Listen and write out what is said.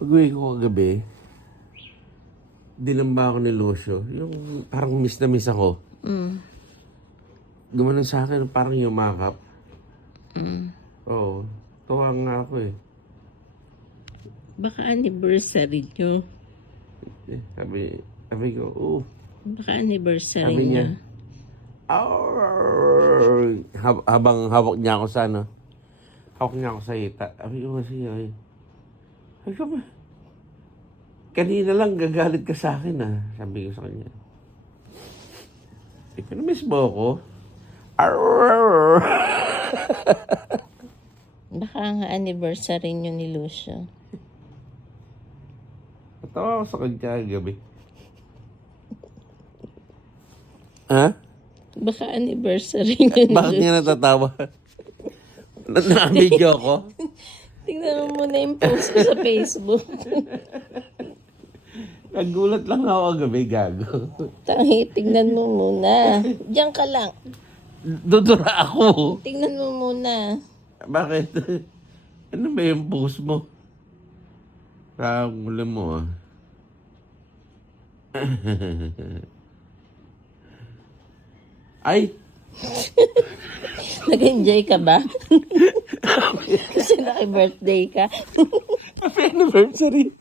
Pag-uwi ko kagabi, dinamba ako ni Lucio. Yung parang miss na miss ako. Gumanon sa akin, parang yumakap. Oo. Tuwa nga ako eh. Baka anniversary nyo. Sabi ko, Baka anniversary sabi niya, niya. habang hawak niya ako sa hawak niya ako sa hita. Sabi ko kasi, sabi ko, kanina lang gagalit ka sa akin sabi ko sa kanya. Pinamiss mo ako? Baka nga anniversary nyo ni Lucio. Natawa ako sa kanya gabi. Ha? Baka anniversary nyo ni Bakit nga natatawa? Naka-video ako? Tingnan mo muna yung post ko sa Facebook. Nagulat lang ako gabi, gago. Tangi, tingnan mo muna. Diyan ka lang. Dudura ako. Tingnan mo muna. Bakit? Ano ba yung post mo? Mula mo Ay! Nag-enjoy ka ba? Kasi naki-birthday ka. Happy anniversary!